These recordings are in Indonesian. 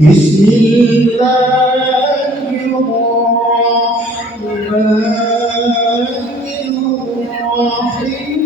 بسم الله الرحمن الرحيم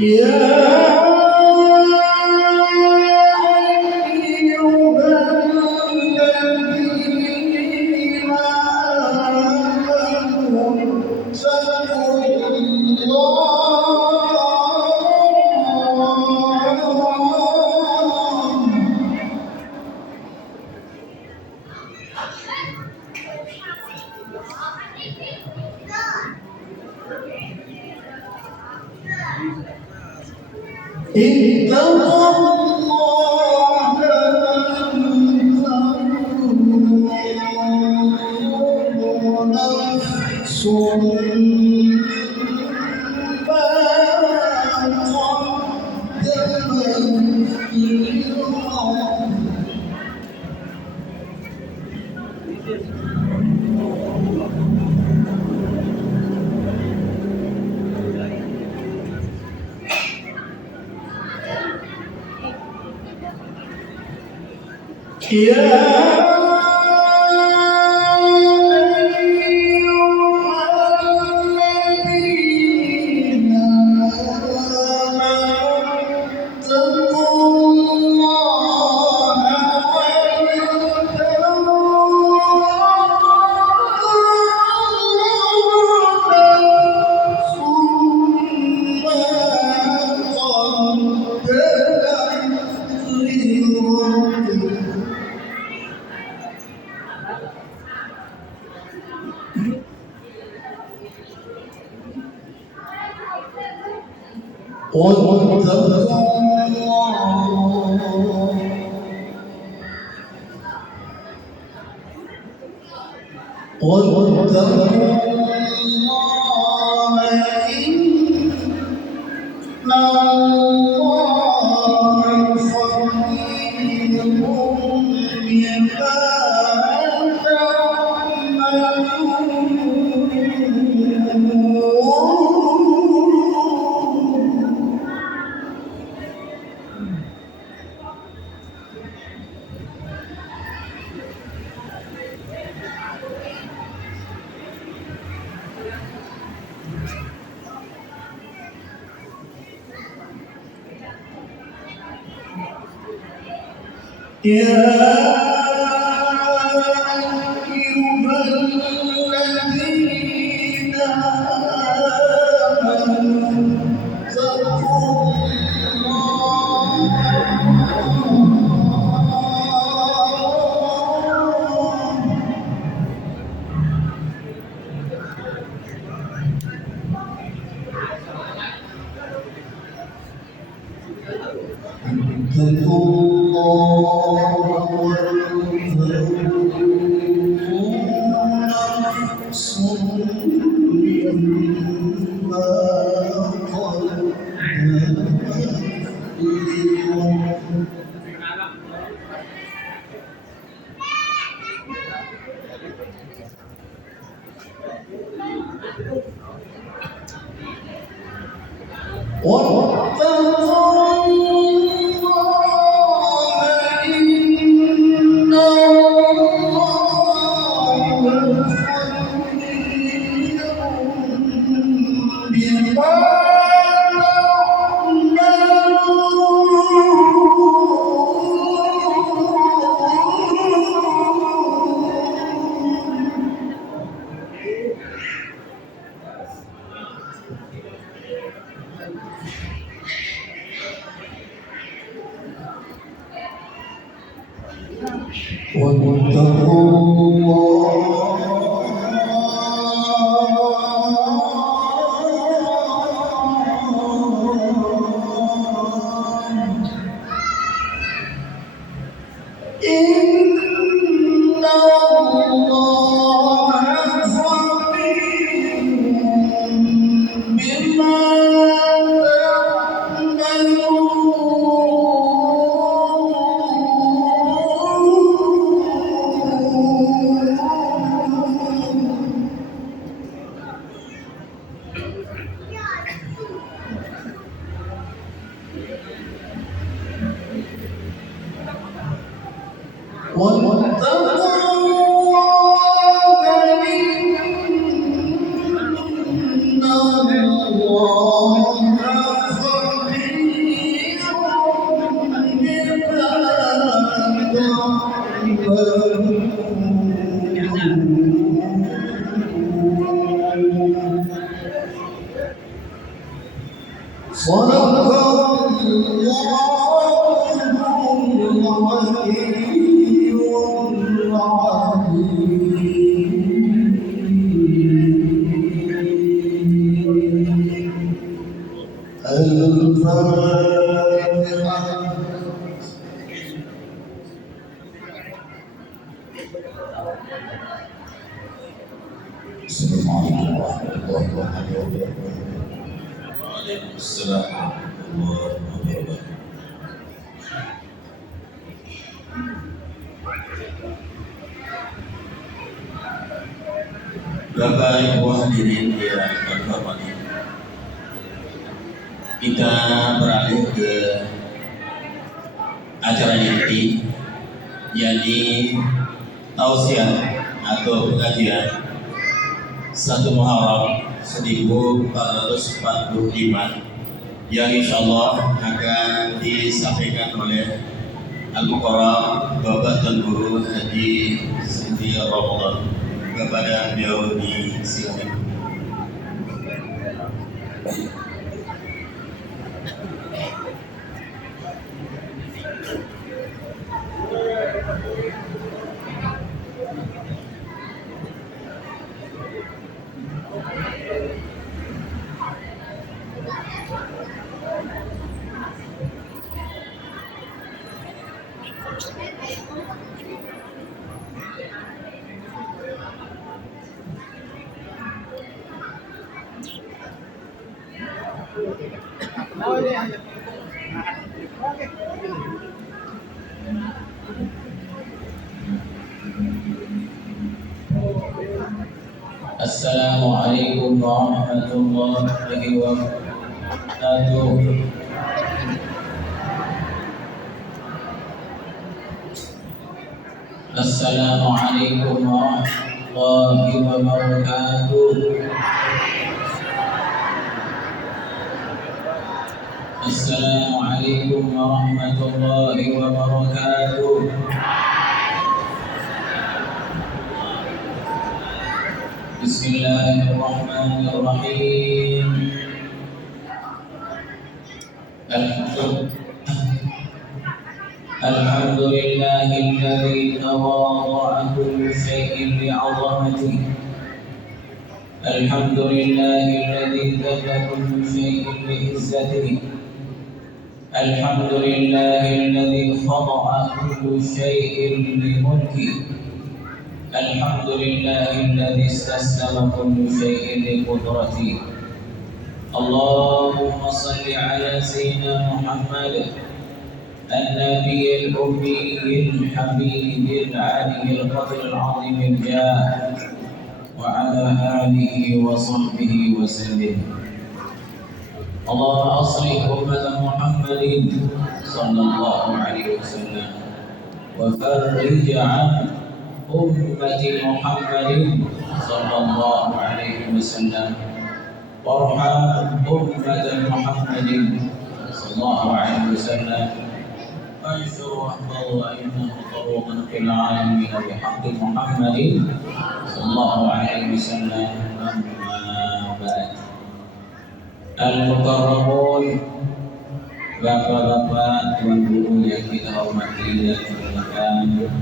يا اتقوا الله ولتنظر نفس ما قدمت لغد يا واتقوا الله إن الله خبير بما تعملون يا أيها الذين آمنوا اتقوا الله ولتنظر نفس ما قدمت لغد واتقوا الله إن الله خبير بما تعملون صدق الله العلي العظيم الفاتحة. السلام عليكم ورحمة الله وبركاته. Waalaikumsalam warahmatullahi wabarakatuh. Bapak Ibu hadirin yang kami hormati, kita beralih ke acara inti, yakni tausiah atau pengajian 1 Muharram 1445 yang insya Allah akan disampaikan oleh Al-Mukarram Bapak Tuan Guru Haji Siti Ramadan. Kepada beliau disilakan. Assalamualaikum warahmatullahi wabarakatuh. Assalamualaikum warahmatullahi wabarakatuh. Assalamualaikum warahmatullahi wabarakatuh. Bismillahirrahmanirrahim. Alhamdulillahilladzi tawadda'a kullu syai'in li'azamatihi. Alhamdulillahilladzi zada kullu syai'in li'izzatihi. Alhamdulillahilladzi khada'a kullu syai'in limulkihi. Alhamdulillahilladzi istaslama kullu syai'in liqudratihi. Allahumma salli ala sayyidina Muhammad النبي الأمي الحميد العالي القدر العظيم الجاه وعلى آله وصحبه وسلم. اللهم أصلح أمة محمد صلى الله عليه وسلم وفرج عن أمة محمد صلى الله عليه وسلم وارحم أمة محمد صلى الله عليه وسلم وانشر واحفظ وإنه طروقا في العالمين بحق محمد صلى الله عليه وسلم. أما بعد. Al-Mukarramun, bapak-bapak, tuan guru yang kita hormati dan muliakan,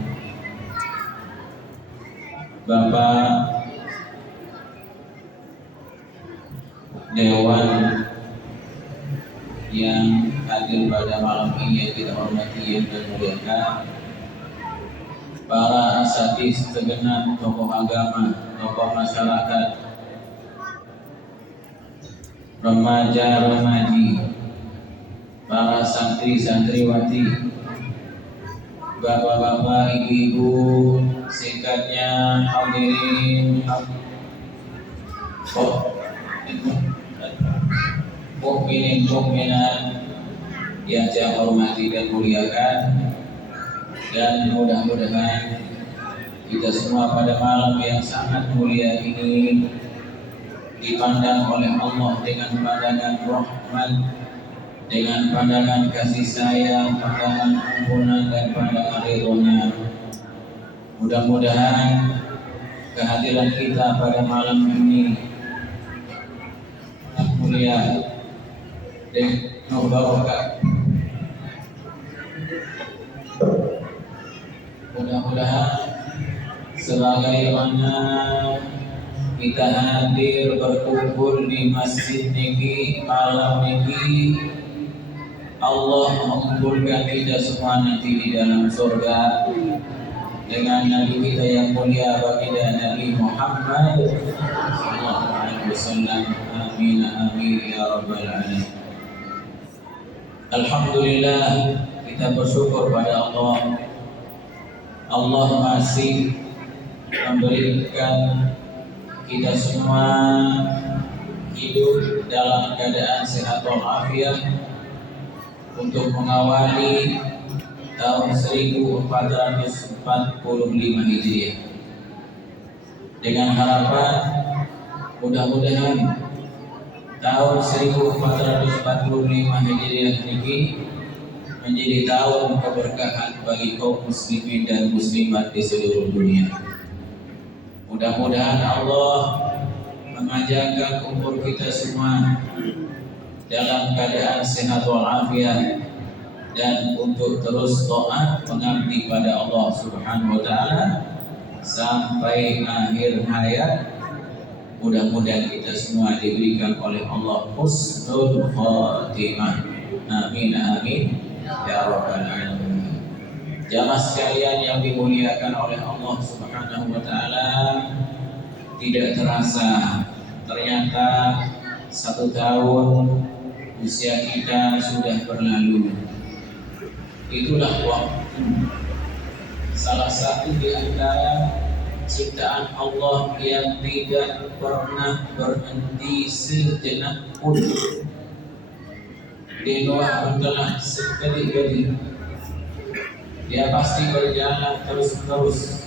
Bapak Dewan yang hadir pada malam ini yang kita hormati dan muliakan, para asatidz segenap tokoh agama, tokoh masyarakat, remaja-remaji, para santri-santriwati, bapak-bapak, ibu-ibu, singkatnya hadirin mukminin mukminat yang saya hormati dan muliakan, dan mudah-mudahan kita semua pada malam yang sangat mulia ini dipandang oleh Allah dengan pandangan rahmat, dengan pandangan kasih sayang, pandangan ampunan dan pandangan ridhonya. Mudah-mudahan kehadiran kita pada malam ini mulia dan barokah. Mudah-mudahan sebagaimana kita hadir berkumpul di masjid niki malam niki, Allah mengumpulkan kita semua nanti di dalam surga dengan Nabi kita yang mulia baginda Nabi Muhammad sallallahu alaihi wasallam. Amin amin ya rabbal alamin. Alhamdulillah, kita bersyukur pada Allah. Allah masih memberikan kita semua hidup dalam keadaan sehat walafiat untuk mengawali tahun 1445 Hijriah, dengan harapan mudah-mudahan tahun 1445 Hijriah ini menjadi tahun keberkahan bagi kaum muslimin dan muslimat di seluruh dunia. Mudah-mudahan Allah memanjangkan umur kita semua dalam keadaan sehat walafiat dan untuk terus taat mengabdi pada Allah Subhanahu wa taala sampai akhir hayat. Mudah-mudahan kita semua diberikan oleh Allah husnul khatimah. Amin amin ya rabbal alamin. Jamaah sekalian yang dimuliakan oleh Allah Subhanahu wa taala, tidak terasa ternyata 1 tahun usia kita sudah berlalu. Itulah waktu, salah satu di antara ciptaan Allah yang tidak pernah berhenti sejenak pun. Dia adalah sekali-kali, dia pasti berjalan terus-menerus.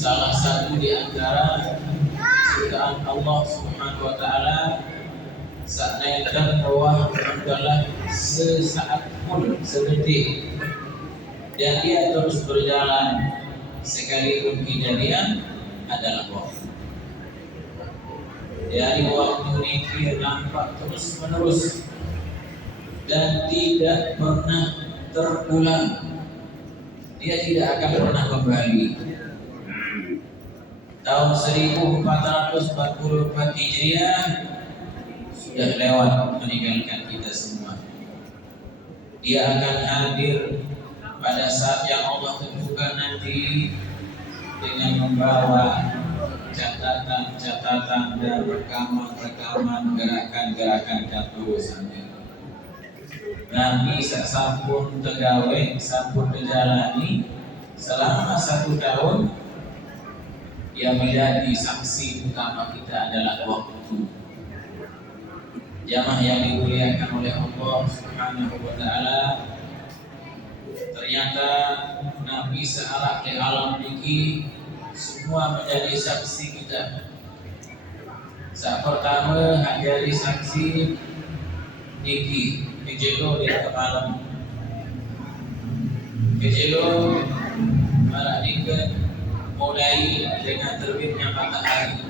Salah satu di antara ciptaan Allah Subhanahu wa taala seakan bahwa adalah sesaat pun, sedetik, dan dia terus berjalan sekalipun kejadian adalah waktu. Dari waktu ini nampak terus menerus dan tidak pernah terulang. Dia tidak akan pernah kembali. Tahun 1444 Hijriah sudah lewat meninggalkan kita semua. Dia akan hadir pada saat yang Allah tentukan nanti dengan membawa catatan-catatan dan rekaman-rekaman gerakan-gerakan dan urusannya. Nabi sampun tegawe, sampun dijalani selama 1 tahun. Yang menjadi saksi utama kita adalah waktu. Jamaah yang dimuliakan oleh Allah Subhanahu wa taala, ternyata Nabi searah di alam ini semua menjadi saksi kita. Saat pertama menjadi saksi niki kejelo di malam. Kejelo malah dikit mulai dengan terbitnya matahari,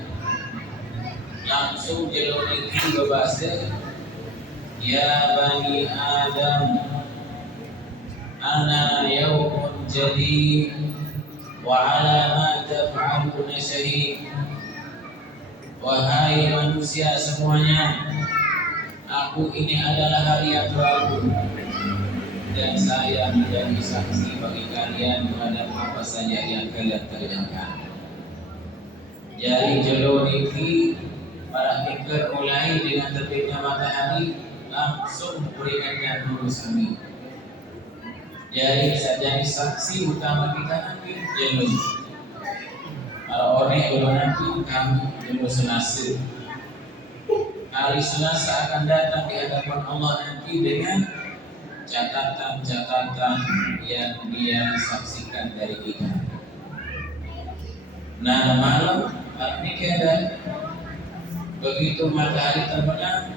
langsung jelo niki berbahasa, ya bani Adam, ana yaumun jadi wa ala ma taf'aluna syahid. Wahai manusia semuanya, aku ini adalah hari yang baru dan saya menjadi saksi bagi kalian terhadap apa saja yang kalian kerjakan. Jadi jelo niki para ikut mulai dengan terbitnya matahari langsung beringatkan lurus kami. Jadi jadi saksi utama kita nanti jelo. Kalau orang jelo nanti kami jelo Selasa. Hari Selasa akan datang di hadapan Allah nanti dengan catatan-catatan yang dia saksikan dari kita. Nah malam ini ada begitu matahari terbenam,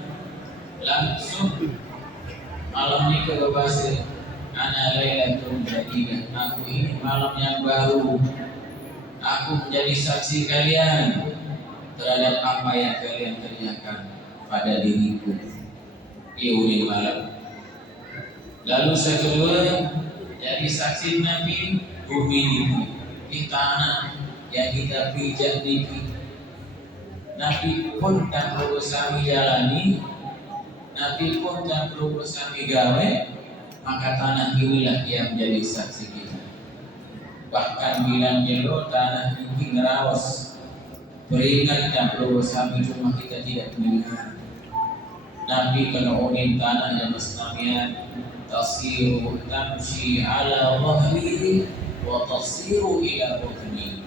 langsung malam ini kebabase ana lailatul jadidah, aku ini malam yang baru, aku menjadi saksi kalian terhadap apa yang kalian kerjakan pada diriku. Ini malam. Lalu yang kedua, jadi saksi Nabi bumi ini di tanah yang kita pijak niki. Nabi pun tak perlu kami jalani, Nabi pun tak perlu kami gawe, maka tanah inilah yang menjadi saksi kita. Bahkan bilang jelo tanah ini ngerawas, beringat tak perlu kami, cuma kita tidak mendengar. Nabi kena unin tanah yang Islamian, tasiru tamshi ala wahli wa tasiru ila butni.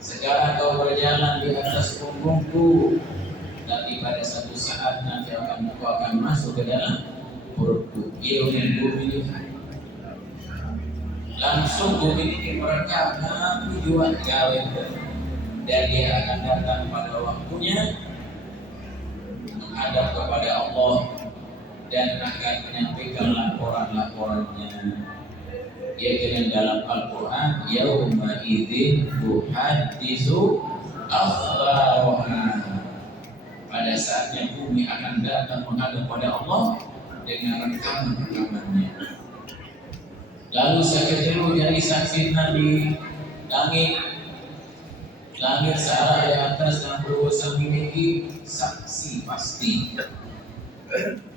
Sekarang kau berjalan di atas punggungku, tapi pada satu saat nanti kau akan masuk ke dalam perutku. Ia bumi langsung bumi ini mereka kami juga gawe, dan dia akan datang pada waktunya menghadap kepada Allah dan akan menyampaikan laporan-laporannya. Yaitu dalam Al-Quran, yauma idzin tuhaddisu akhbaraha. Pada saatnya bumi akan datang menghadap pada Allah dengan rekaman-rekamannya. Lalu seketika jadi saksi Nabi langit searah di atas dan berusaha memiliki saksi pasti.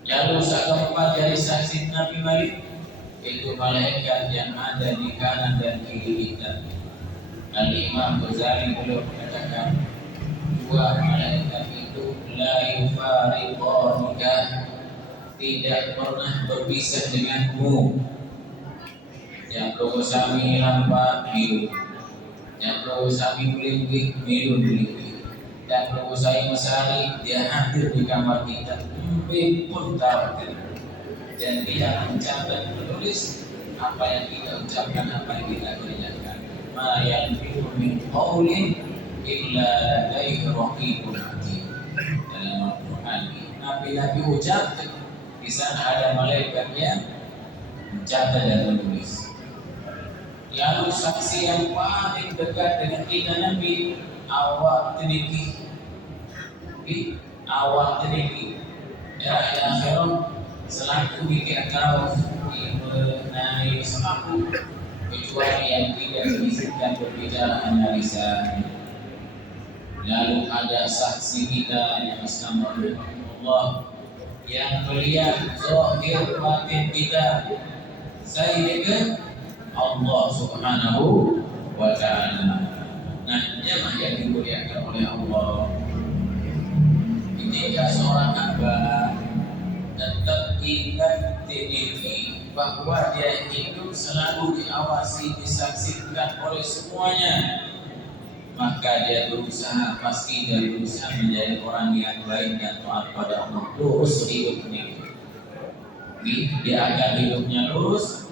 Lalu keempat jadi saksi Nabi Malik, itu malaikat yang ada di kanan dan kiri kita. Al-Imam Ghazali beliau mengatakan, dua malaikat itu la yufariqanika, tidak pernah berpisah denganmu. Yang perlu sami lampa biru, yang perlu sami melingkih biru melingkih, yang perlu saya mesari dia hadir di kamar kita, pun tahu. Dan dia mencatat menulis apa yang kita ucapkan, apa yang kita kerjakan. Ma yanfi'u min qawlin illa ladaihi raqibun atid. Dalam Al-Quran, Nabi ucap, di sana ada malaikat yang mencatat dan menulis. Lalu saksi yang paling dekat dengan kita Nabi, awak teniki, ya akhirat. Selaku bikin kau mengenai selaku, kecuali yang tidak diizinkan berbicara analisa. Lalu ada saksi kita yang bersama Allah yang melihat zahir batin kita, Sayyidina Allah Subhanahu wa Ta'ala. Nah, jemaah yang dimuliakan oleh Allah, ketika seorang hamba tetap ingat diri bahwa dia hidup selalu diawasi, disaksikan oleh semuanya, maka dia berusaha pasti dan berusaha menjadi orang yang baik dan taat pada Allah. Lurus hidup ini, dia akan hidupnya lurus,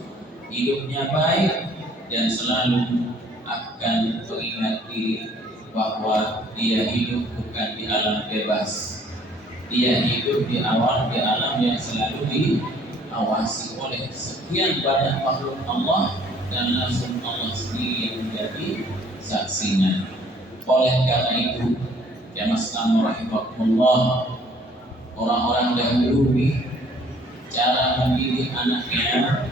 hidupnya baik, dan selalu akan mengingat diri bahwa dia hidup bukan di alam bebas. Dia hidup di alam yang selalu diawasi oleh sekian banyak makhluk Allah, dan langsung Allah sendiri yang menjadi saksinya. Oleh karena itu, ya Mas'amu rahimahullah, orang-orang dahulu cara mendidik anaknya,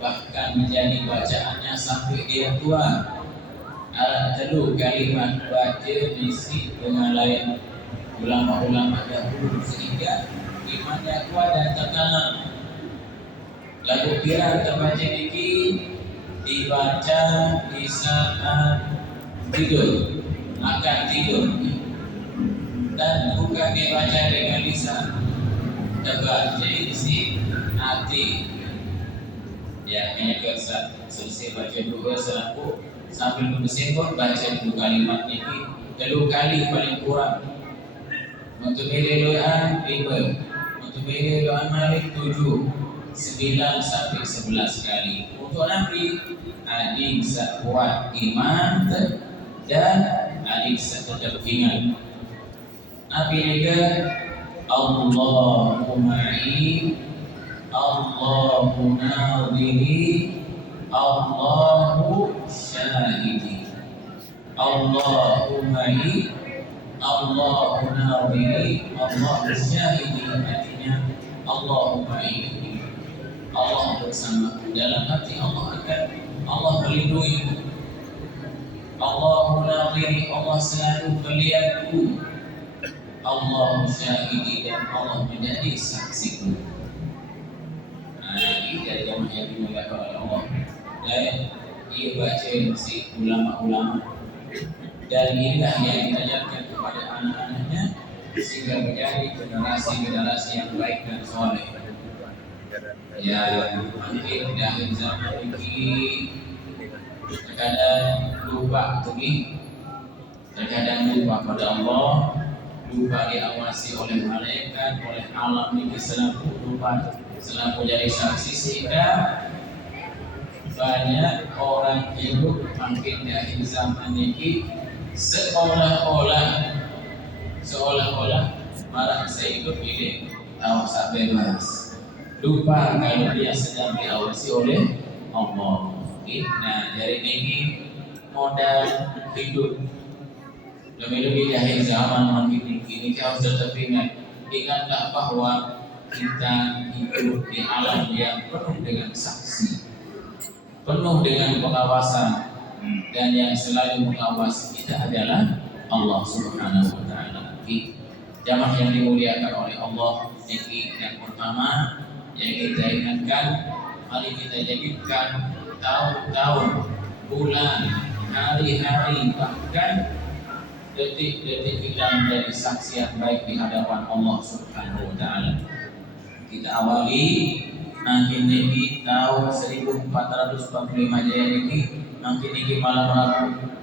bahkan menjadi bacaannya sampai dia tua. Ada telu kalimat baca misi dengan lain ulama-ulama dahulu, sehingga imannya kuat dan tertanam. Lagu kira terbaca ini dibaca di saat tidur, akan tidur, dan bukan dibaca dengan lisan, terbaca isi hati. Ya, hanya kersa selesai baca dua selaku sambil bersembah baca dua kalimat ini 3 kali paling kurang. Untuk pilih doa 5, untuk pilih doa Malik 7, 9 sampai 11 kali. Untuk Nabi, adik sekuat iman dan adik tetap ingat. Nabi juga Allahumma Allahu nadhiri, Allahu syahidi. Allahu ma'i, Allahu nadhiri, Allahu syahidi. Artinya Allahu ma'i, Allah bersama. Dalam arti Allah melindungi. Allahu nadhiri, Allah selalu melihatku. Allahu syahidi, dan Allah menjadi saksiku. Nah, ini dari jamaah yang dimuliakan oleh Allah. Dan ia baca si ulama-ulama. Dan inilah yang diajarkan kepada anak-anaknya sehingga menjadi generasi-generasi yang baik dan soleh. Ya, mungkin di akhir zaman ini terkadang lupa terkadang lupa pada Allah, lupa diawasi oleh malaikat, oleh alam ini selalu jadi saksi, sehingga banyak orang hidup makin di akhir zaman ini seolah-olah marah sehidup ini awasa bebas, lupa kalau dia sedang diawasi oleh Allah. Nah, dari ini modal hidup lebih-lebih di akhir zaman makin ini kita harus tetap ingatlah bahwa kita hidup di alam yang penuh dengan saksi, penuh dengan pengawasan, dan yang selalu mengawasi kita adalah Allah Subhanahu wa Ta'ala. Jamaah yang dimuliakan oleh Allah, ini yang pertama yang kita ingatkan, mari kita jadikan tahun-tahun, bulan, hari-hari, bahkan detik-detik kita menjadi saksi yang baik di hadapan Allah Subhanahu wa Ta'ala. Kita awali makin ini tahun 1445 Jaya ini, makin ini malam Rabu.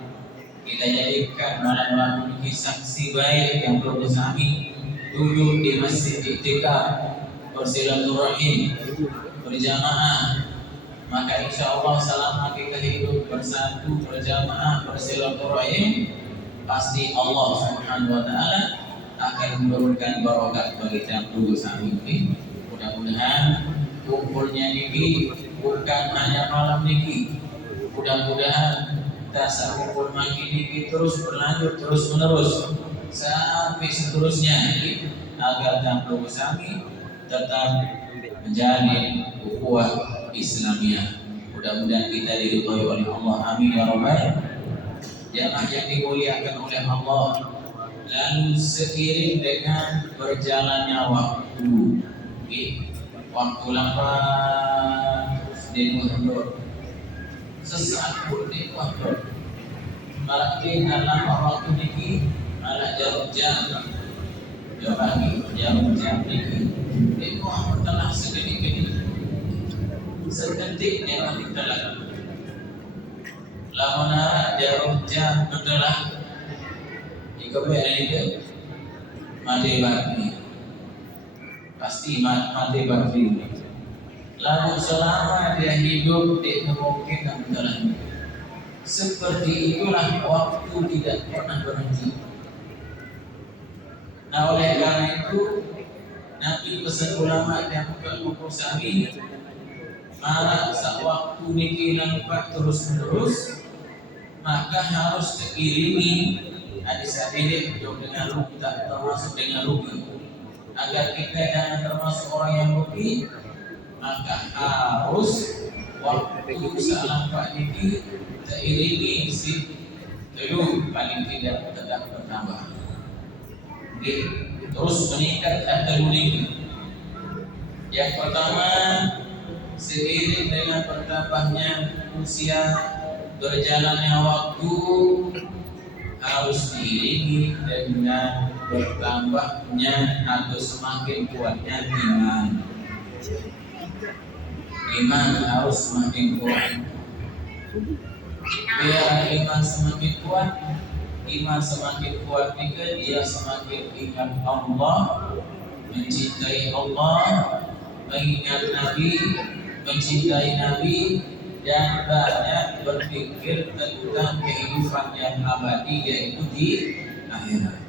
Kita jadikan malam Rabu ini saksi baik yang bersami duduk di masjid Iktikaf, bersilaturahim, berjamaah. Maka insya Allah selama kita hidup bersatu, berjamaah, bersilaturahim, pasti Allah Subhanahu wa Ta'ala akan memberikan barokah bagi campur bersama ini. Mudah-mudahan kumpulnya ini bukan hanya malam ini. Mudah-mudahan dasar kumpul makin ini terus berlanjut, terus menerus sampai seterusnya, agar campur bersama tetap menjadi ukhuwah Islamiyah. Mudah-mudahan kita diridhoi oleh Allah. Amin ya rabbal. Jamaah yang dimuliakan oleh Allah, lalu seiring dengan berjalannya waktu lambat dimundur, sesaat pun dimundur. Malah lama waktu ini malah jam ini telah sedikit seketik yang telah lamana jam adalah itu mati bakti, pasti mati bakti. Lalu selama dia hidup di kemungkinan adalah seperti itulah waktu tidak pernah berhenti. Nah, oleh karena itu nanti pesan ulama yang mempersami marah saat waktu niki nampak terus menerus, maka harus diiringi hadis ini dengan rugi, tak termasuk dengan rugi. Agar kita jangan termasuk orang yang rugi, maka harus waktu saat nampak niki diiringi paling tidak tetap bertambah. Terus meningkat dan terus. Yang pertama, seiring dengan bertambahnya usia, berjalannya waktu, harus diiringi dengan bertambahnya atau semakin kuatnya iman. Iman harus semakin kuat. Biar iman semakin kuat, jika dia semakin ingat Allah, mencintai Allah, mengingat Nabi, mencintai Nabi, dan banyak berpikir tentang kehidupan yang abadi, yaitu di akhirat.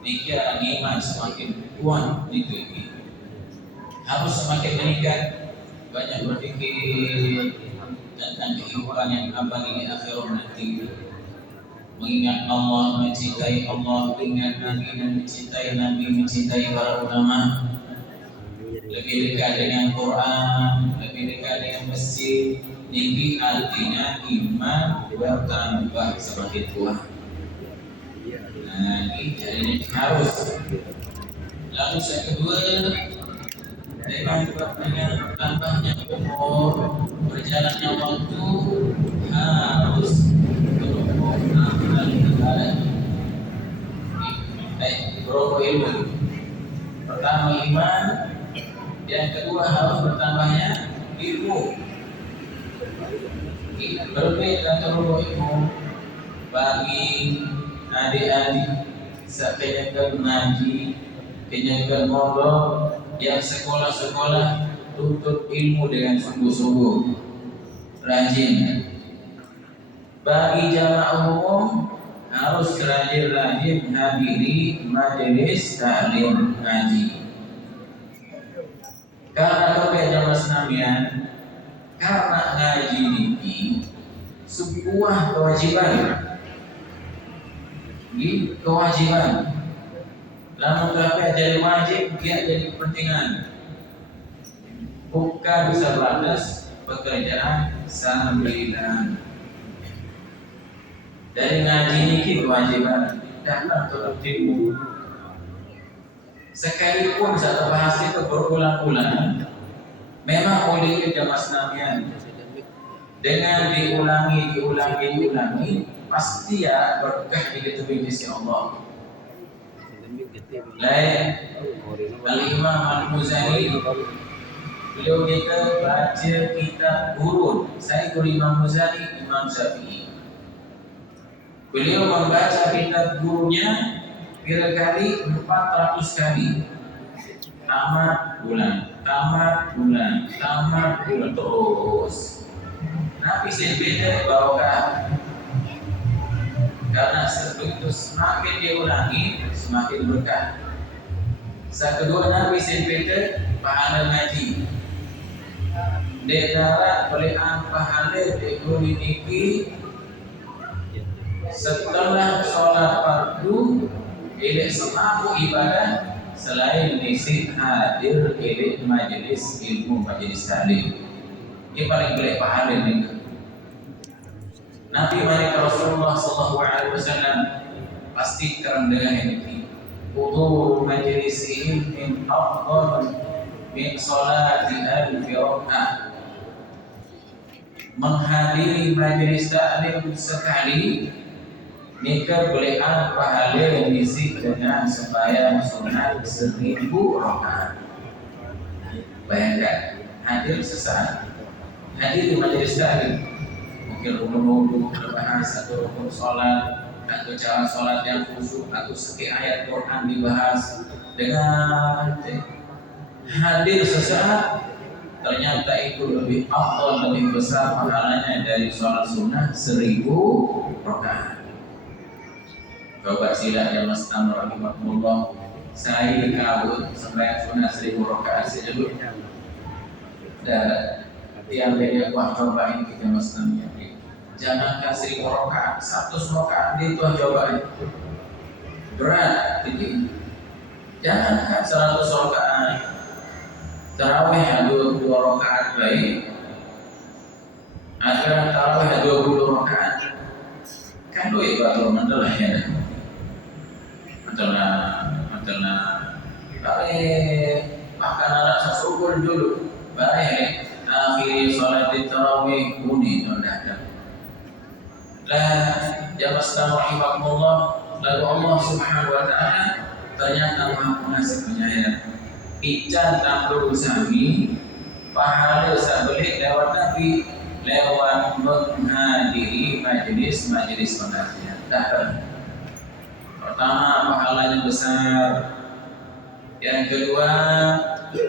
Jika iman semakin kuat, harus semakin meningkat, banyak berpikir tentang kehidupan yang abadi di akhirat nanti, mengingat Allah, mencintai Allah, mengingat Nabi dan mencintai Nabi, mencintai para ulama, lebih dekat dengan Quran, lebih dekat dengan masjid. Ini artinya iman bertambah semakin kuat. Nah, ini harus. Lalu yang kedua, dengan bertambahnya umur, berjalannya waktu, harus berumur amal ibadah. Berumur ilmu. Pertama iman, yang kedua harus bertambahnya ilmu. Berbeda berumur ilmu bagi adik-adik sepenyakan ngaji, penyakan mondok yang sekolah-sekolah tuntut ilmu dengan sungguh-sungguh, rajin. Bagi jamaah umum harus rajin-rajin hadiri majelis taklim ngaji. Karena jamaah senamian, karena ngaji ini sebuah kewajiban. Kewajiban. Namun tapi jadi wajib, dia jadi kepentingan. Bukan sebatas pekerjaan sambilan. Dari ngaji ini kewajiban datang untuk ilmu. Sekalipun satu bahas itu berulang-ulang, memang oleh jamaah senamian dengan diulangi, pasti ya berkah di sisi Allah. Lain Al-Imam Al-Muzani, beliau kita baca kitab Urun. Saya guru Imam Muzani, Imam Syafi'i. Beliau membaca kitab gurunya kira-kira 400 kali. Tamat bulan terus. Nabi sebenarnya barokah. Karena sebegitu semakin diulangi semakin berkah. Kedua, Nabi sebenarnya pahala ngaji. Dekara oleh pahala dikuli niki setelah sholat fardu ilih semaku ibadah selain isi hadir ilih majelis ilmu, majelis taklim. Ini paling boleh pahala ini. Nabi Rasulullah SAW pasti kerendahan ini. Hudur majelis ilmin afdal min salati alfi rakaat. Menghadiri majelis taklim sekali nikah boleh pahala yang diisi dengan sembahyang sunat 1000 rakaat. Bayangkan, hadir sesaat, hadir di majelis taklim, mungkin rukun dibahas, atau rukun sholat, atau cara sholat yang khusyuk, atau sekian ayat Quran dibahas. Dengan hadir sesaat, ternyata itu lebih afdal, lebih besar pahalanya dari sholat sunnah 1000 rakaat. Coba sila ya Mas Amr rahimahullah, saya kabut sembahyang sunnah 1000 rakaat saja dulu. Dan yang beda kuah cobain kita Mas Amr. Jangan kasih 1000 rakaat, 100 rakaat itu cobain. Berat tinggi. Jangan kan 100 rakaat. Tarawih 2 rakaat baik. Agar tarawih 20 rakaat. Kan duit batu mandalah ya. Mandalah. Bahkan anak sasukul dulu. Baik. Akhiri salat tarawih bunyi dah. Jamaah sekalian rahimakumullah, lalu Allah Subhanahu wa taala ternyata Maha Pengasih Penyayang. Ican tampil sami pahala sabeli lewat Nabi, lewat menghadiri majelis pengajian. Pertama, pahalanya besar. Yang kedua,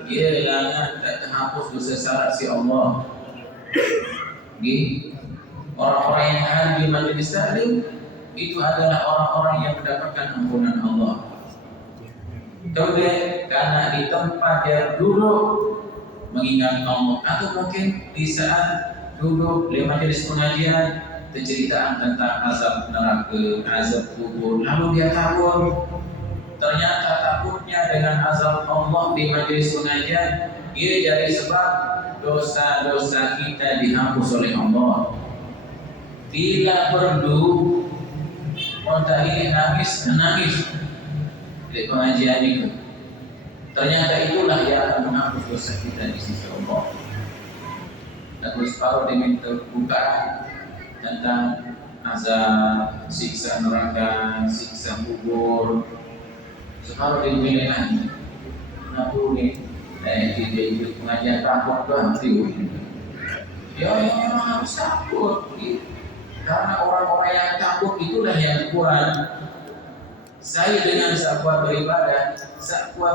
dia hilangan tak terhapus dosa syarat si Allah. Orang-orang yang hadir di majelis taklim itu adalah orang-orang yang mendapatkan ampunan Allah. Kemudian karena di tempat dia duduk mengingat Allah, atau mungkin di saat duduk di majelis pengajian penceritaan tentang azab neraka, azab kubur, lalu dia takut. Ternyata takutnya dengan azab Allah di majelis pengajian dia jadi sebab dosa-dosa kita dihapus oleh Allah. Bila perlu monta ini menangis di pengajian itu. Ternyata itulah yang akan menghapus dosa kita di sisi Allah. Dan separuh diminta bukaan tentang azab, siksa neraka, siksa kubur. Separuh dimilih lagi. Kenapa ni? Dia ikut pengajian takut doang tu. Ya memang harus takut. Karena orang-orang yang takut itulah yang kuat. Saya dengan sahabat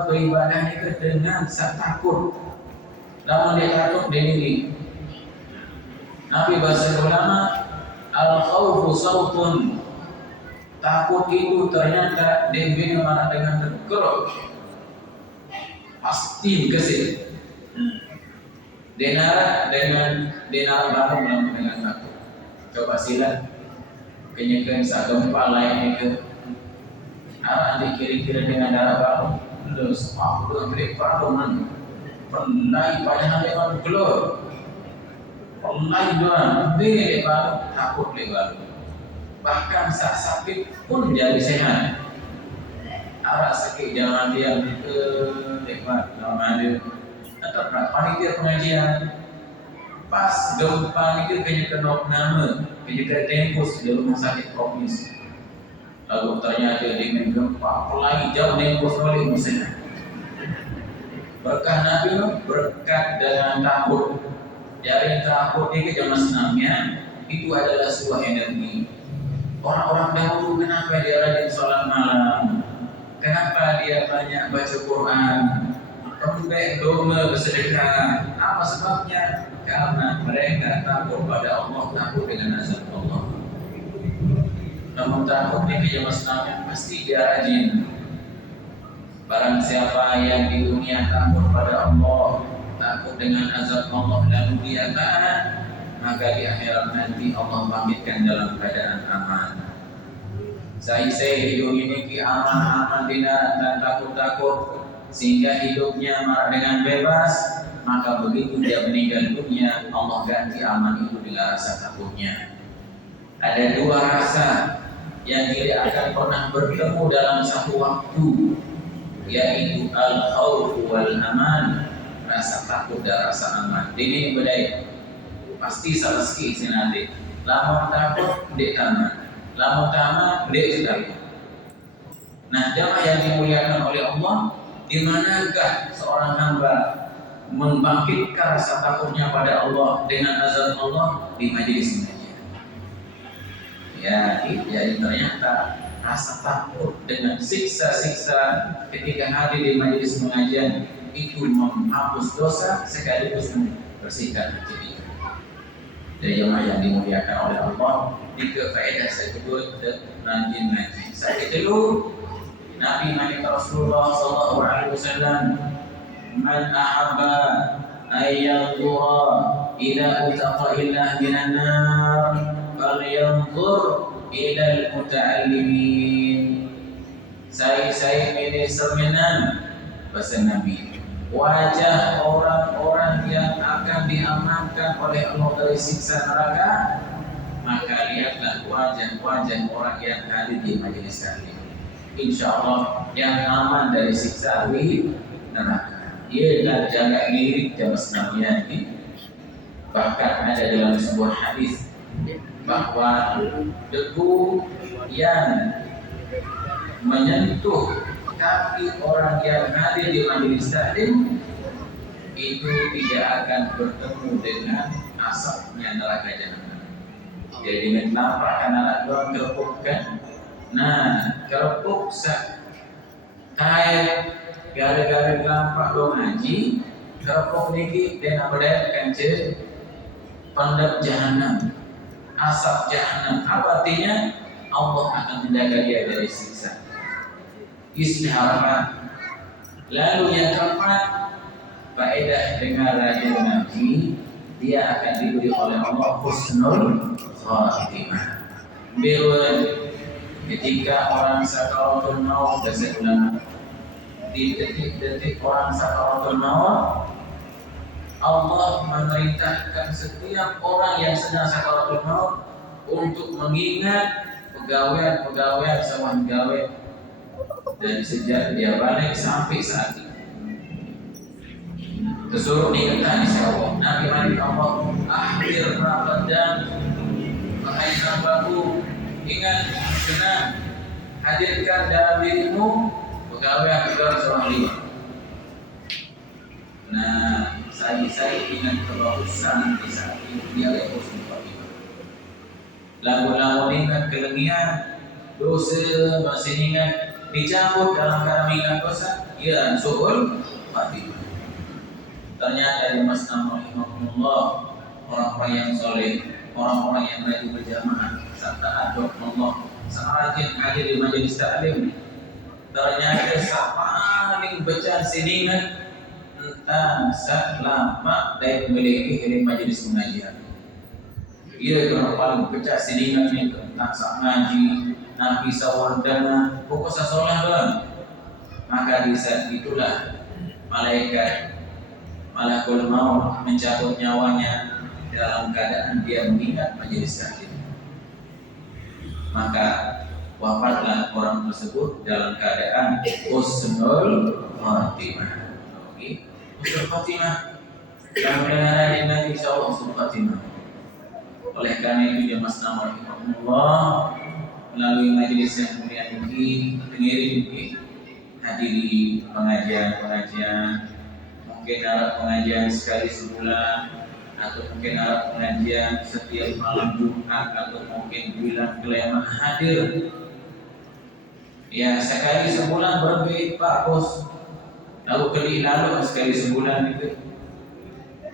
beribadah itu dengan saya takut. Namun dia takut dia diri. Nabi bahasa ulama, al-khawfu sautun. Takut itu ternyata dia mana dengan terkerok. Pasti kesini. Denara baru dengan takut. Coba sila kenyakan satu gempa lain itu. Di kiri-kiri dengan darah baru. Terus aku beri paruman. Pernah pada hari baru keluar. Pernah doang. Beri baru takut baru. Bahkan saat sakit pun jadi sehat. Arah sakit jangan diam itu lebat dalam ada. Tetap panitia pengajian. Pas gempa itu kena nama, kena tempus di rumah sakit provinsi. Lalu ternyata dengan gempa pelai jauh tempus oleh musnah. Berkah Nabi berkat dengan takut. Dari takut ini zaman senangnya itu adalah sebuah energi. Orang-orang dahulu kenapa dia rajin sholat malam? Kenapa dia banyak baca Quran? Kemudian doma bersedekah. Apa sebabnya? Karena mereka takut pada Allah, takut dengan azab Allah. Namun takut ini zaman senangnya pasti dia rajin. Barang siapa yang di dunia takut pada Allah, takut dengan azab Allah lalu dia taat, maka di akhirat nanti Allah bangkitkan dalam keadaan aman. Saya hidup ini aman-aman dan takut-takut sehingga hidupnya marah dengan bebas, maka begitu dia meninggal dunia Allah ganti aman itu dengan rasa takutnya. Ada dua rasa yang tidak akan pernah bertemu dalam satu waktu, yaitu al-khawf wal aman, rasa takut dan rasa aman. Ini bedai pasti salah sikit nanti. Lama takut dek tamat, lama tamat dek sekali. Nah, jamaah yang dimuliakan oleh Allah, di manakah seorang hamba membangkitkan rasa takutnya pada Allah dengan azab Allah? Di majelis pengajian. Ya, jadi ternyata rasa takut dengan siksa-siksa ketika hadir di majelis pengajian itu menghapus dosa sekaligus membersihkan hati. Dari jemaah yang dimuliakan oleh Allah, tiga faedah saya sebut rajin ngaji. Saya dulu Nabi Rasulullah sallallahu alaihi wasallam, man ahabba ayyanzura ila utaqillah minan nar falyanzur ila al-muta'allimin. Saya ini seminan bahasa Nabi. Wajah orang-orang yang akan diamankan oleh Allah dari siksa neraka, maka lihatlah wajah-wajah orang yang hadir di majelis kali. Insyaallah yang aman dari siksa neraka. Ialah jaga diri jamaah sekalian. Bahkan ada dalam sebuah hadis bahwa debu yang menyentuh kaki orang yang hadir di majelis taklim itu tidak akan bertemu dengan asapnya neraka jahanam. Jadi nampak kan anak doang kerupuk kan? Nah, kerupuk kayak gara-gara nampak doang ngaji, kerupuk niki dan abadai kancil pandap jahanam, asap jahanam. Apa artinya? Allah akan menjaga dia dari siksa. Istiharakat. Lalu yang keempat, faedah dengan rajin ngaji, dia akan diberi oleh Allah husnul khatimah. Berulang ketika orang sakaratul maut, saya ulang, di detik-detik orang sakaratul maut, Allah memerintahkan setiap orang yang sedang sakaratul maut untuk mengingat pegawai sama pegawai dari sejak dia balik sampai saat ini. Tersuruh diingatkan insya Allah. Nabi mari Allah akhir Ramadan, wahai hambaku, ingat senang hadirkan dalam dirimu pegawai seorang lima. Nah, saya ingat kebagusan di saat itu dia lepas Fatimah. Lagu-lagu ingat kelengian, dosa masih ingat, dicabut dalam keadaan ingat dosa, ya suhul Fatimah. Ternyata di Masnad rahimahullah, orang-orang yang soleh, orang-orang yang rajin berjamaah, serta adab Allah, serajin hadir di majelis taklim. Ternyata paling baca siningan tentang selama dari memiliki ilmu majelis pengajian. Ia yang paling baca siningan tentang sak ngaji, Nabi sawardana, pokok sasolah bang. Maka di saat itulah malakul maut mencabut nyawanya dalam keadaan dia mengingat majelis taklim. Maka wafatlah orang tersebut dalam keadaan husnul khatimah. Husnul khatimah yang berada di Nabi SAW husnul khatimah. Oleh karena itu dia Masnad rahimahullah melalui majelis yang mulia ini dengerin hadiri pengajian, mungkin arah pengajian sekali sebulan, atau mungkin arah pengajian setiap malam Jumat, atau mungkin bulan kelima hadir. Ya sekali sebulan berbeda Pak Bos. Lalu sekali sebulan itu.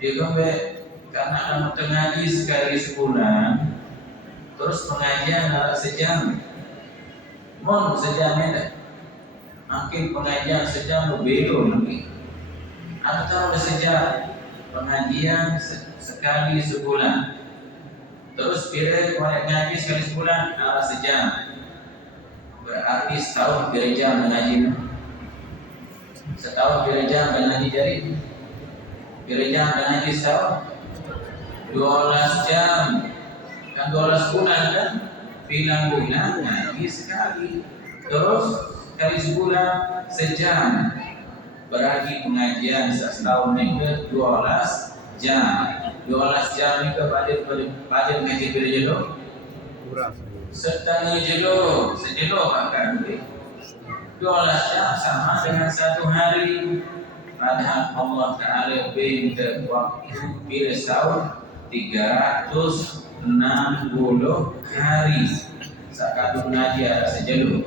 Dia kembali karena anak ngaji sekali sebulan, terus pengajian arah sejam. Mohon sejam ya. Makin pengajian sejam berbeda lagi. Atau sejak pengajian sekali sebulan, terus kira ngaji sekali sebulan arah sejam, berarti setahun gereja mengaji. Setahun gereja mengaji jadi gereja mengaji setahun 12 jam kan 12 bulan kan, bilang bulan ngaji sekali, terus sekali sebulan sejam. Berarti pengajian setahun itu 12 jam. 12 jam itu pada ngaji berjelo. Setengah jelo, bahkan 12 jam sama dengan satu hari. Padahal Allah Ta'ala beri waktu bila setahun 360 hari. Sakadun ngaji ada sejelo.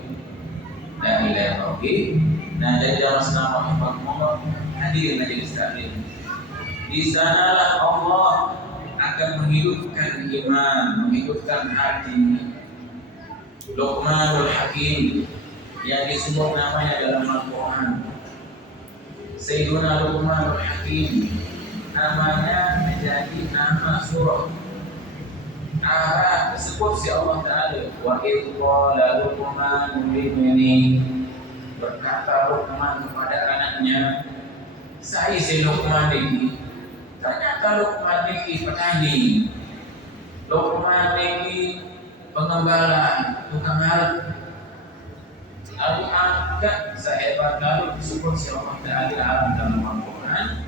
La ilaha illallah. Nah, dari dalam selama Allah hadir majelis taklim. Di sanalah Allah akan menghidupkan iman, menghidupkan hati. Luqmanul Hakim yang disebut namanya dalam Al-Quran. Sayyiduna Luqmanul Hakim namanya menjadi nama surah. Arah tersebut si Allah Ta'ala wa idh qala Luqmanu libnihi, berkata Luqman kepada anaknya, saya si Luqman ini. Ternyata Luqman ini petani, Luqman ini pengembala, tukang harta. Lalu angkat sehebat lalu disebut si Allah Ta'ala dalam Al-Quran.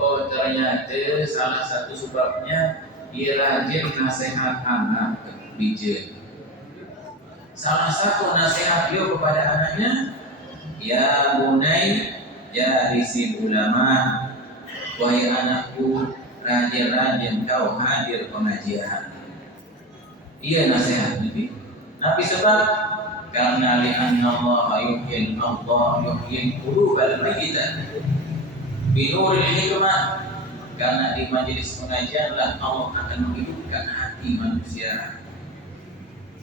Oh ternyata salah satu sebabnya ia rajin nasihat anak bijak. Salah satu nasihat beliau kepada anaknya, ya bunai jalisi ulama, wahai anakku, rajin-rajin kau hadir pengajian. Iya nasihat Nabi. Nabi sebab karena li'anna Allah yuhyin qulubal mayyitah binuril hikmah, karena di majelis pengajian lah Allah akan menghidupkan hati manusia.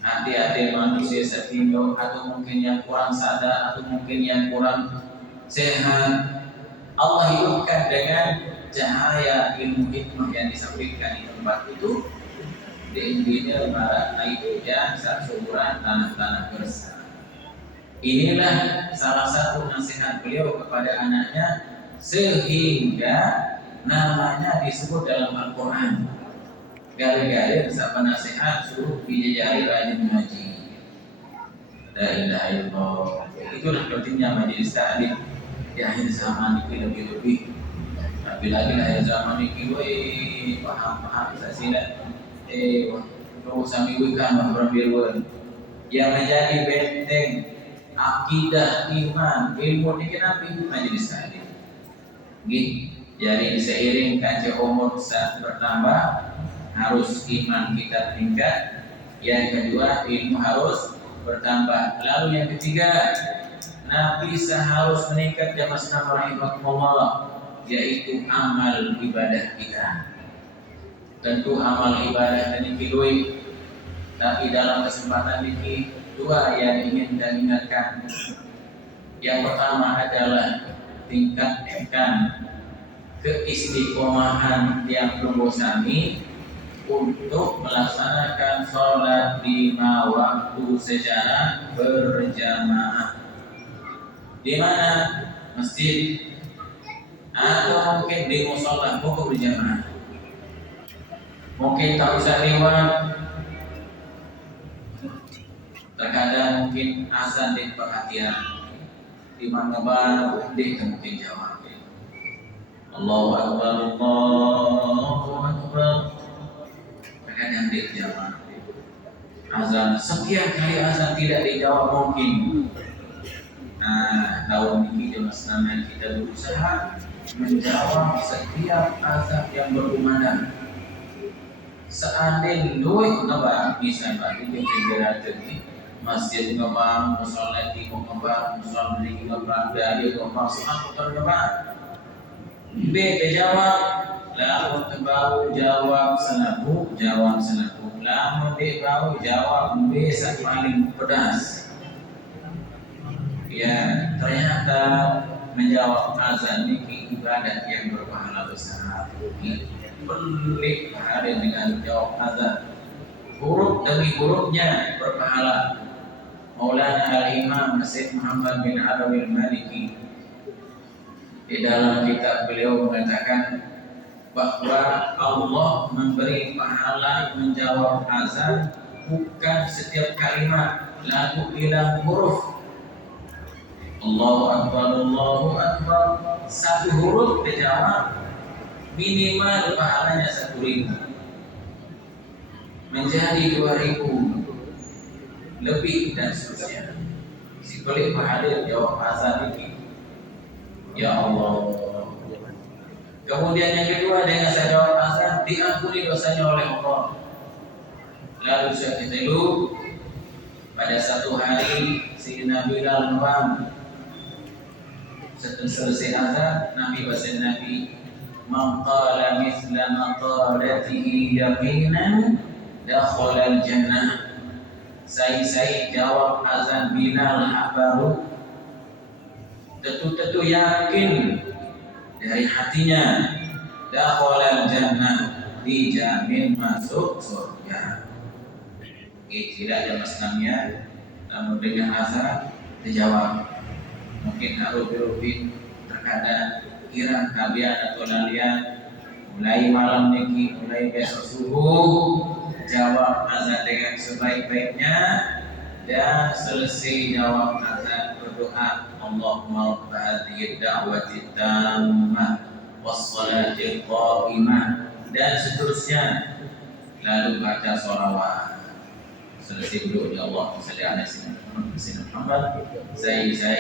Hati-hati manusia setinggal, atau mungkin yang kurang sadar, atau mungkin yang kurang sehat, Allah hidupkan dengan cahaya ilmu hikmah yang disampaikan di tempat itu. Di Indonesia barat itu ya seumuran tanah-tanah gersang. Inilah salah satu nasihat beliau kepada anaknya sehingga namanya disebut dalam Al-Quran. Gara-gara siapa nasihat suruh dijajari rajin ngaji. La ilaha illallah. Itulah pentingnya majelis taklim di akhir zaman itu lebih-lebih. Apalagi akhir zaman ini, paham saya sila. Sami wikan berbirwan yang menjadi benteng akidah iman ilmu ini kenapa majelis taklim. Jadi seiring kaca umur saat bertambah harus iman kita meningkat. Yang kedua ilmu harus bertambah. Lalu yang ketiga Nabi harus meningkat jamaah senam rahimahumullah, yaitu amal ibadah kita. Tentu amal ibadah ini kilui, tapi dalam kesempatan ini dua yang ingin dan ingatkan. Yang pertama adalah tingkatkan keistiqomahan yang berbosani untuk melaksanakan sholat 5 waktu secara berjamaah. Di mana? Masjid atau mungkin di mushola pokok berjamaah. Mungkin tak usah lewat. Terkadang mungkin azan di perhatian. Di mana baru dia mungkin jawab. Allahu Akbar, Allahu Akbar. Terkadang dia jawab. Azan sekian kali azan tidak dijawab mungkin. Tahun ini jemaah Islam kita berusaha menjawab setiap azan yang berkumandang. Seandainya duit ngebang, misalnya di Federasi masjid ngebang, musola di ngebang, musola di ngebang, dari ngebang, semua ngebang. B jawab, lamun terbau jawab selaku, lamun D bau jawab B paling pedas. Ya, ternyata menjawab azan ini ibadah yang berpahala besar. Pelik ada dengan jawab azan. Huruf demi hurufnya berpahala. Maulana Al-Imam Syekh Muhammad bin Arabi Al-Maliki di dalam kitab beliau mengatakan bahwa Allah memberi pahala menjawab azan bukan setiap kalimat, lalu bilang huruf. Allahu Akbar, Allahu Akbar. Satu huruf dijawab minimal pahalanya 1.000 menjadi 2.000 lebih dan seterusnya. Si pelik pahala jawab azan ini. Ya Allah. Kemudian yang kedua dengan saya jawab azan diampuni dosanya oleh Allah. Lalu saya ketilu pada satu hari Sayyidina Bilal memang setelah selesai azan Nabi bahasa Nabi man qala mithla maqalatihi yaqinan dakhala al-jannah. Saya jawab azan Bilal baru tentu yakin dari hatinya dakhala al-jannah, dijamin masuk surga. Tidak ada masalahnya, namun dengan azan dijawab. Mungkin aruf-arufin terkadang kira kalian atau lalian mulai malam niki, mulai besok subuh jawab azan dengan sebaik-baiknya dan selesai jawab azan berdoa Allahumma rabb hadhihi da'wati tammah was-salati qa'imah dan seterusnya, lalu baca sholawat. Selesai duduk ya Allah sallallahu alaihi wasallam saya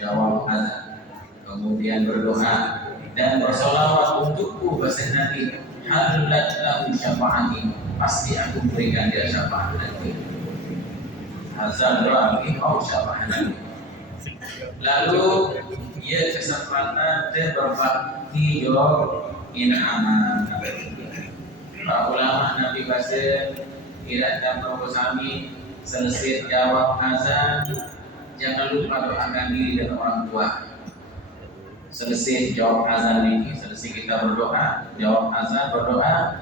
jawab azan, kemudian berdoa dan bersolawat untukku bahasa Nabi halat lahu syafa'ati, pasti aku berikan dia syafaat nanti. Azan doa ini mau syafaat nanti. Lalu ia kesempatan dia berbakti jawab in'aman. Para ulama Nabi bahasa kira dan bersami selesai jawab azan jangan lupa doakan diri dan orang tua. selesai jawab azan ini, selesai kita berdoa, jawab azan berdoa,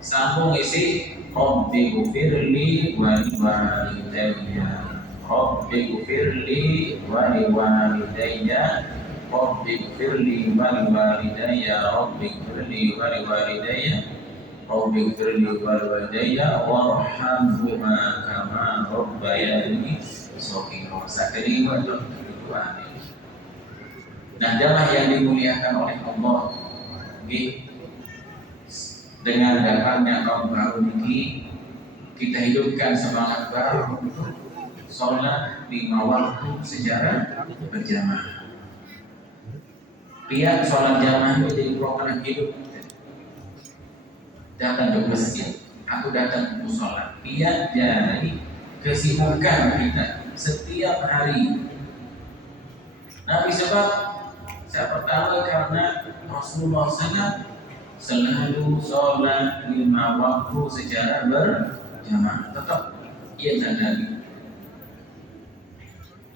sambung isi Rabbi gufirli wa liwalidayya, Rabbi gufirli wa liwalidayya, Rabbi gufirli wa liwalidayya, Rabbi gufirli wa liwalidayya, Rabbi gufirli wa liwalidayya warhamhuma kama rabbayani shaghira. Sakali wa doa. Nah, jamaah yang dimuliakan oleh Allah, dengan datangnya kaum baru ini, kita hidupkan semangat baru untuk sholat 5 waktu secara berjamaah. Lihat sholat jamaah menjadi program hidup. Datang ke masjid, aku datang ke sholat. Lihat jadi kesibukan kita setiap hari. Nabi sebab saya pertama karena Rasulullah SAW selalu sholat 5 waktu secara berjamaah, tetap ia sadari.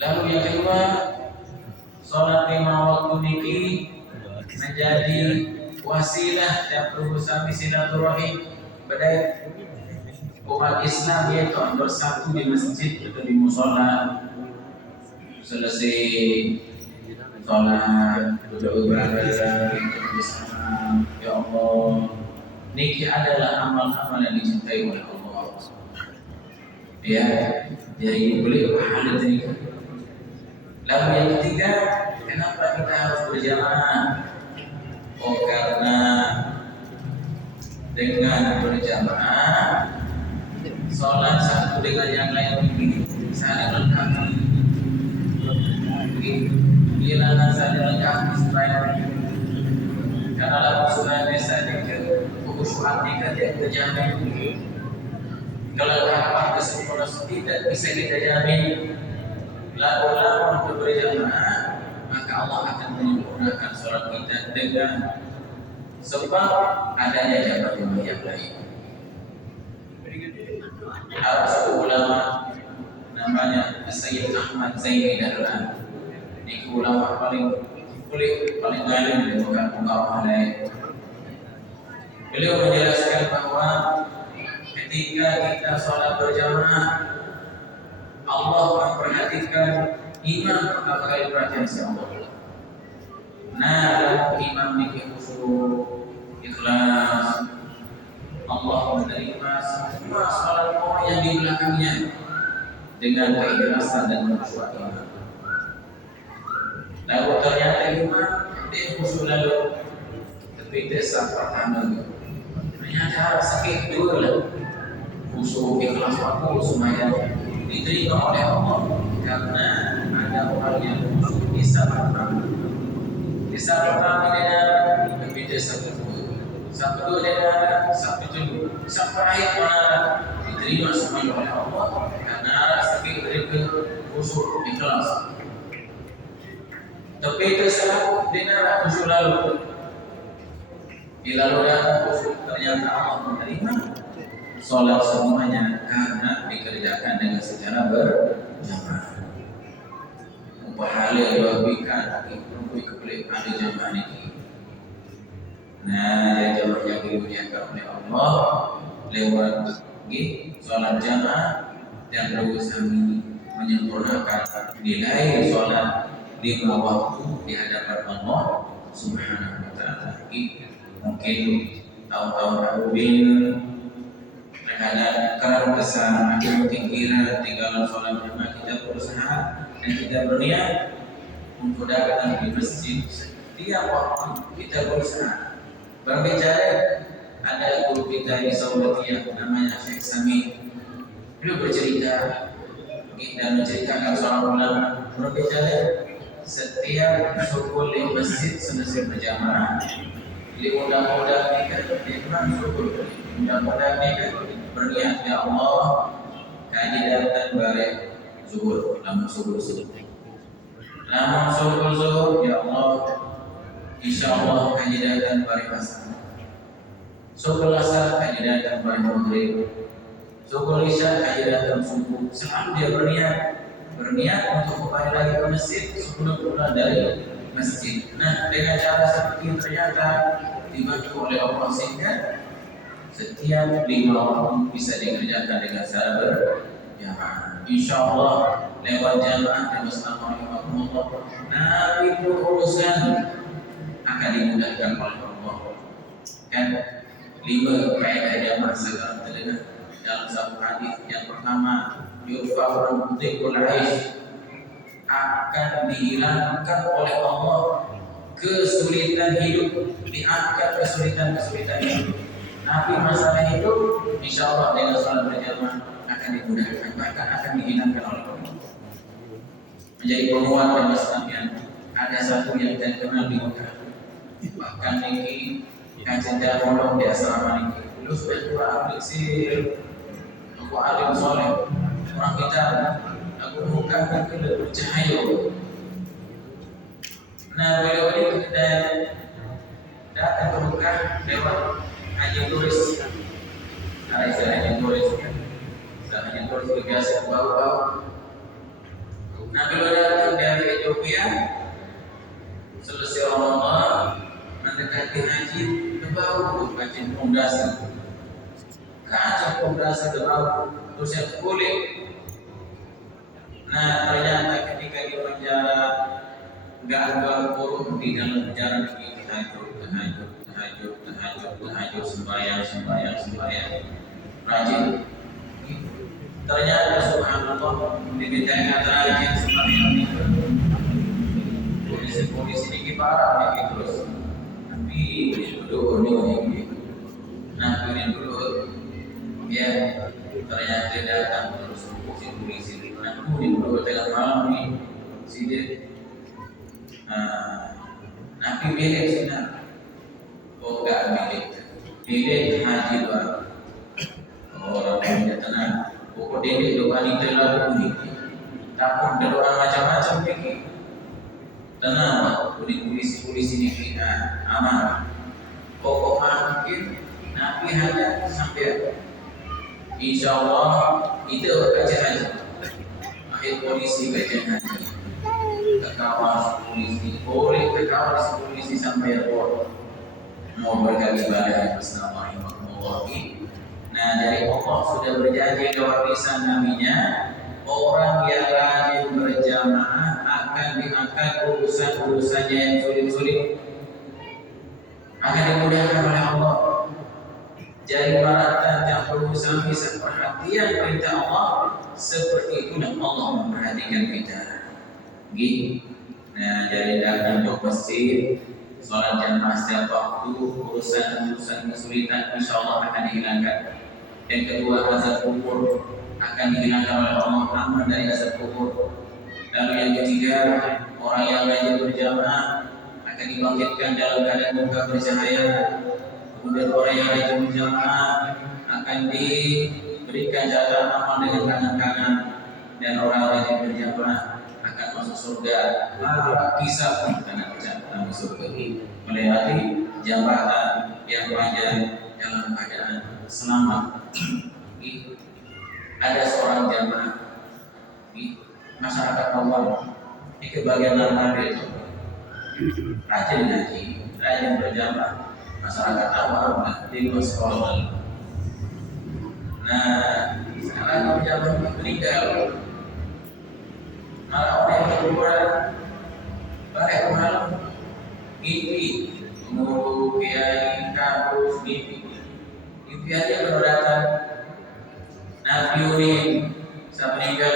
Lalu yang kedua, sholat 5 waktu ini menjadi wasilah dan berusaha silaturahim pada umat Islam, yaitu bersatu di masjid atau di musola. Selesai sholat, berdoa bersama, ya Allah, niki adalah amal-amal yang dicintai oleh Allah. Ya, jadi boleh pahala ini. Lalu yang ketiga, kenapa kita harus berjamaah? Oh, karena dengan berjamaah, sholat satu dengan yang lain ini saling melengkapi. Bila saling melengkapi supaya karena dalam surah Nisa kekhusyuan tidak terjamin. Kelengkapan kesempurnaan tidak bisa kita jamin. Lalu untuk berjamaah, maka Allah akan menyempurnakan sholat kita dengan sebab adanya jamaah yang lain. Ada satu ulama namanya Sayyid Ahmad Zaini Dahlan. Ini ulama paling galim di muka orang lain. Beliau menjelaskan bahwa ketika kita sholat berjamaah, Allah memperhatikan imam pertama kali perhatian si Allah. Nah, dalam imam ini khusyuk, ikhlas, Allah menerima semua sholat orang yang di belakangnya dengan keikhlasan dan khusyuk imam. Lalu ternyata imam dia khusyuk lalu, tapi desa pertama ternyata sakit dulu, khusyuk ikhlas aku semuanya diterima oleh Allah karena ada orang yang khusyuk di saat pertama. Di saat pertama dia lebih desa kedua, saat kedua dia saat kedua, sampai akhir mana diterima semuanya oleh Allah karena sakit mereka khusyuk ikhlas. Tapi tersalah dengan khusyuk lalu. Bila lalu khusyuk ternyata Allah menerima sholat semuanya karena dikerjakan dengan secara berjamaah. Pahala yang diberikan untuk kepada jamaah ini. Nah, jamaah yang dimuliakan oleh Allah lewat sholat jamaah dan berusaha menyempurnakan nilai sholat 5 waktu di hadapan Allah Subhanahu wa Ta'ala. Mungkin tahun-tahun lalu ada kerana kesan, ada mungkin kira tinggalan sholat jamaah, kita berusaha dan kita berniat untuk datang di masjid setiap waktu. Kita berusaha berbicara. Ada guru kita di Saudi yang namanya Syekh Sami, beliau bercerita dan menceritakan seorang ulama berbicara setiap subuh di masjid selesai berjamaah, mudah-mudahan kita dimana subuh, mudah-mudahan kita berniat ya Allah kehadiran bareng zuhur, namun zuhur ya Allah, insya Allah kehadiran bareng asar, zuhur asar kehadiran bareng maghrib, zuhur isya kehadiran subuh. Selalu dia berniat untuk kembali lagi ke masjid sebelum pulang dari masjid. Nah, dengan cara seperti itu ternyata dibantu oleh Allah sehingga setiap 5 waktu bisa dikerjakan dengan cara berjamaah. Insya Allah lewat jamaah dan bersama Allah, Nabi urusan akan dimudahkan oleh Allah. Kan 5 kaidah jamaah sekarang terdengar dalam satu hadis. Yang pertama, yurfa'u dhikul aish, akan dihilangkan oleh Allah kesulitan hidup, diangkat kesulitan hidup. Tapi masalah hidup, insya Allah dengan salat berjamaah akan dimudahkan, bahkan akan dihilangkan oleh Allah. Menjadi penguat dan Islam. Ada satu yang terkenal di Mekah, bahkan ini kajian dalam di asrama ini. Dulu sudah tua, aku alim soleh, orang kita, aku bukan ke bercahaya. Nah, beliau ini datang ke Mekah lewat haji turis. Ada istilah haji turis kan? Istilah haji turis biasa bau-bau. Nah, beliau datang dari Ethiopia, selesai Ramadan, mendekati haji, bau kajian pondasi. Kajian pondasi bau, terus yang kulit. Nah, ternyata ketika di penjara nggak ada kurung di dalam penjara begini, tahajud, sembahyang, rajin. Ternyata subhanallah di bidang rajin sembahyang itu polisi ini parah nih terus. Tapi dulu ini, nah ini dulu ya ternyata datang terus polisi. Nah ini dulu tengah malam nih sidik. Nabi milik sinar, oh enggak milik haji baru. Orang punya tenang, pokok dia doa ini terlalu unik. Takut ada orang macam-macam begini. Tenang, polisi ini aman. Pokok mungkin Nabi hanya sampai insya Allah itu kajian haji. Akhir polisi kajian haji. Kekawal polisi, boleh kekawal polisi sampai airport mau berkali ibadah bersama Allah. Nah, dari Allah sudah berjanji luar biasa namanya orang yang rajin berjamaah akan diangkat urusan-urusannya yang sulit-sulit, akan dimudahkan oleh Allah. Jadi para yang berusaha bisa perhatian perintah Allah, seperti itulah Allah memperhatikan kita. Nah, jadi datang ke masjid, sholat jamaah setiap waktu, urusan kesulitan insya Allah akan dihilangkan. Yang kedua, azab kubur akan dihilangkan oleh Allah, aman dari azab kubur. Lalu yang ketiga, orang yang rajin berjamaah akan dibangkitkan dalam keadaan muka bercahaya. Kemudian orang yang rajin berjamaah akan diberikan catatan amal dengan tangan kanan, dan orang rajin berjamaah akan masuk surga. Kisah karena perjalanan masuk surga ini melewati jambatan yang panjang dalam keadaan selamat. Ada seorang jamaah masyarakat awam di kebagian Narmada itu rajin ngaji, rajin berjamaah, masyarakat awam di luar sekolah. Nah, sekarang jamaah meninggal. Malah orang yang berkurang balik malam mimpi umur kiai kampus mimpi aja baru datang. Nabi ini saya meninggal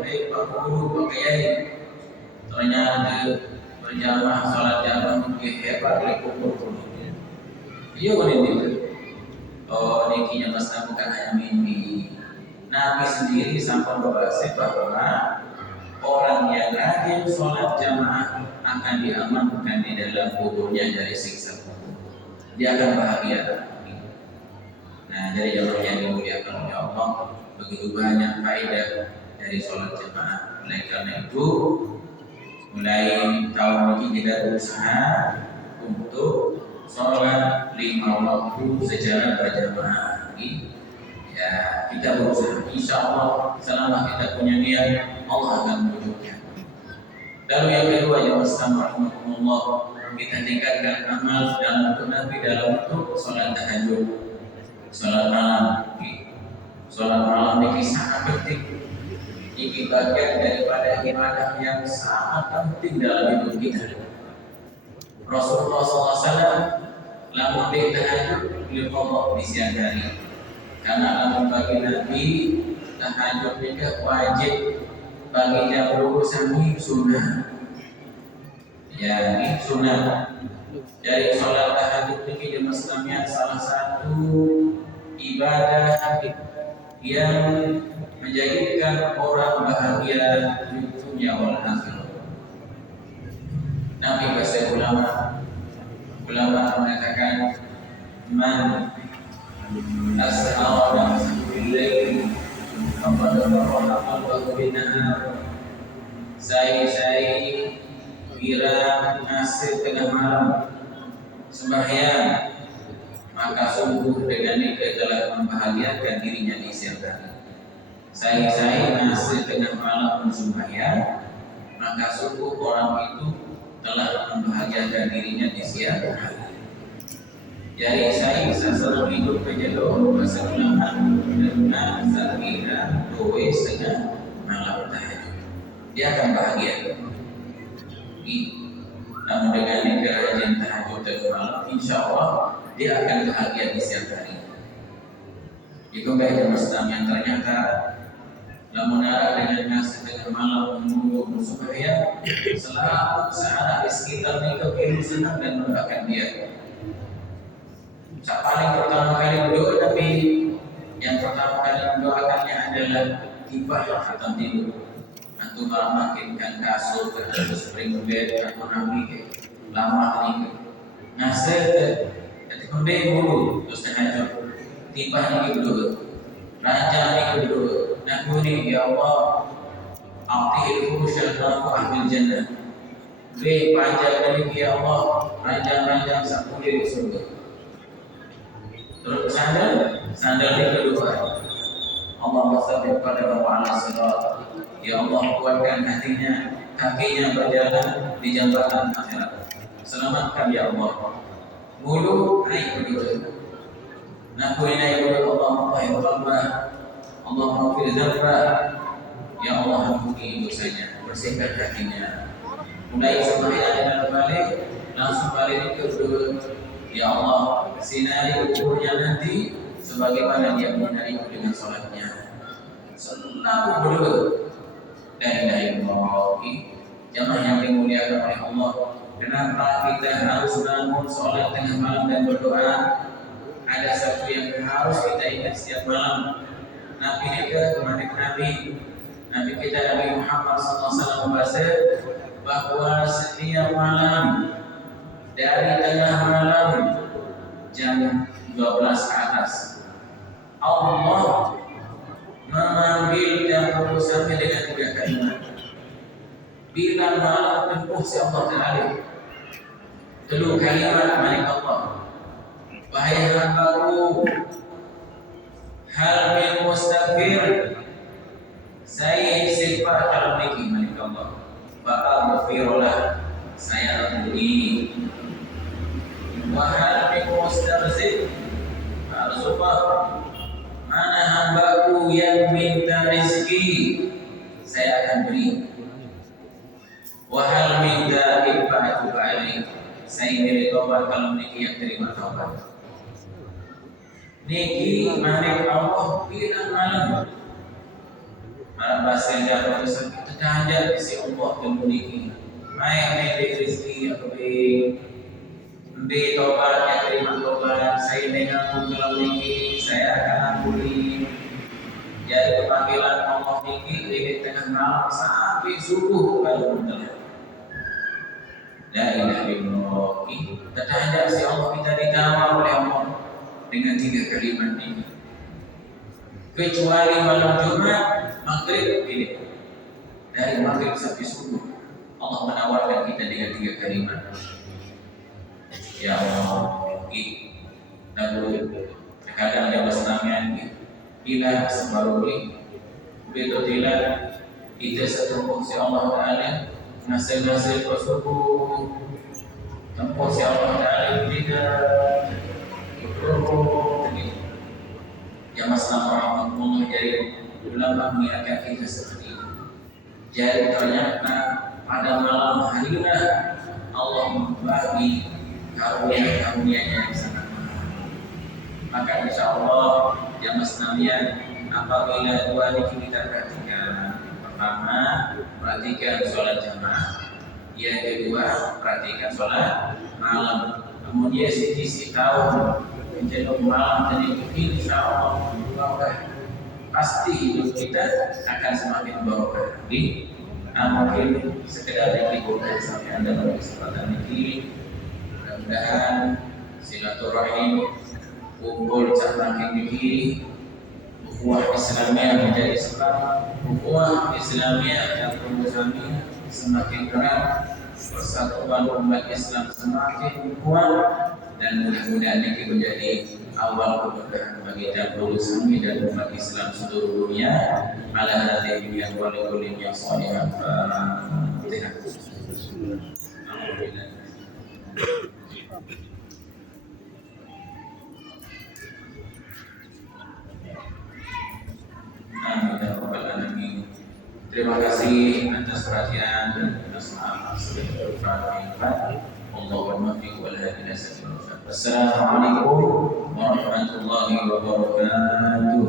baik pak guru pak kiai, ternyata berjamaah sholat jamaah mungkin hebat dari kubur. Iya ini oh nikinya mas bukan hanya mimpi. Nabi sendiri sampai berbahasa bahwa orang yang rajin sholat jamaah akan diamankan di dalam kuburnya dari siksa kubur. Dia akan bahagia. Nah, dari jamaah yang dimuliakan oleh Allah, begitu banyak faedah dari sholat jamaah. Oleh karena itu, mulai tahun ini kita berusaha untuk sholat 5 waktu secara berjamaah. Ya, kita berusaha. Insya Allah selama kita punya niat, Allah akan menunjukkan. Lalu yang kedua, ya Assalamualaikum, kita tingkatkan amal dalam bentuk Nabi dalam bentuk sholat tahajud, sholat malam. Sholat malam ini sangat penting. Ini bagian daripada ibadah yang sangat penting dalam hidup kita. Rasulullah SAW lamun tahajud beliau qadha di siang hari. Karena lamun bagi Nabi tahajud itu wajib, bagi jam 20 sampai sunnah. Ya, ini sunnah. Dari sholat tahajud ini jemaah Islamiyah salah satu ibadah yang menjadikan orang bahagia di dunia wal akhirat. Nabi bahasa ulama mengatakan man as'ala bil lail faqad ra'a qalbahu bin nahar. Saya kira nasib tengah malam sembahyang, maka sungguh dengan itu telah membahagiakan dirinya di siang hari. Saya nasib tengah malam sembahyang, maka sungguh orang itu telah membahagiakan dirinya di siang hari. Jadi saya bisa selalu hidup menjadi masa ulama dengan zakira 2,5 malam tahajud, dia akan bahagia. Namun dengan rajin tahajud dan malam, insya Allah dia akan bahagia di siang hari. Itu baik Islam yang ternyata namun dengan nasi dengan malam menunggu supaya selalu seanak di sekitar itu hidup senang dan mendoakan dia. Yang paling pertama kali berdoa, tapi yang pertama kali mendoakannya adalah tiba atau tidur. Antum makin kan kasur, atau spring bed, atau nabi lama ni ngasih ketika kembali dulu terus tahajud tiba ni dulu raja ni dulu nakuni ya Allah a'tihil furushal aku ahmil jannah be panjang dari ya Allah ranjang-ranjang sapuli di surga. Terus sandal ni kedua Allah bersabda kepada Muhammad sallallahu. Ya Allah, kuatkan hatinya, kakinya berjalan di jambatan akhirat. Selamatkan ya Allah. Mulu naik dulu. Nakui naik dulu Allah qalbah. Allah maghfir dzambah. Ya Allah, ampuni dosanya, bersihkan hatinya. Mulai sembahyang dan balik, langsung balik ke dulu. Ya Allah, sinari kuburnya nanti sebagaimana dia menari dengan salatnya. Selalu berdoa. La ilaha illallah. Jamaah yang dimuliakan oleh Allah, kenapa kita harus bangun sholat tengah malam dan berdoa? Ada satu yang harus kita ingat setiap malam. Nabi kita, Nabi kita Nabi Muhammad SAW membaca bahwa setiap malam dari tengah malam jam 12 ke atas Allah memanggil dahulu sampai dengan 3 kalimat. Bila malam tempuh si Allah Ta'ala 3 kalimat malik Allah. Wahai hambaku, hal min mustaghfir, saya istighfar kalau niki malik Allah. Fa'aghfirullah, saya ampuni. Wahal min mustarzik, arzuqah, mana hambaku yang minta rezeki, saya akan beri. Wahal minta ibadu balik, saya beri taubat kalau niki yang terima taubat. Niki mari Allah bilang malam. Malam bahasanya pada sakit terhadap si Allah yang niki. Mai rezeki aku beri taubat yang terima taubat, saya dengan kalau niki saya akan ampuni. Jadi panggilan Allah niki di tengah malam sampai subuh baru mendengar. La ilaha illallah. Terhadap si Allah kita ditawar oleh Allah dengan 3 kalimat ini. Kecuali malam Jumat, maghrib ini. Dari maghrib sampai subuh Allah menawarkan kita dengan 3 kalimat. Ya Allah, lalu terkadang jawab senangnya bila sebaruli begitu tidak kita satu fungsi Allah Ta'ala Nasib-nasib tersebut tempoh siapa dari tidak yang masalah orang mengajar ulama mengingatkan kita seperti itu. Jadi ternyata pada malam harinya Allah membagi karunia-karunia-Nya yang sangat mahal. Maka insya Allah yang sekalian, apabila dua ini kita perhatikan, pertama perhatikan sholat jamaah, yang kedua perhatikan sholat malam. Kemudian sisi tahun menjelang malam dan itu insya Allah pasti hidup kita akan semakin barokah. Mungkin sekedar dikumpulkan sampai Anda pada kesempatan ini. Mudah-mudahan silaturahim kumpul cabang ini, ukhuwah Islamiyah menjadi sebab ukhuwah Islamiyah dan permusuhan semakin erat, persatuan umat Islam semakin kuat, dan mudah-mudahan ini menjadi awal keberkahan bagi dahulu kami dan umat Islam seluruh dunia. Ala hadhihi yang wali-wali yang salihah. Alhamdulillah. Amin ya rabbal alamin. Terima kasih atas perhatian dan atas maaf sudah berfatihah. Allahumma fi wal hadi Assalamualaikum warahmatullahi wabarakatuh.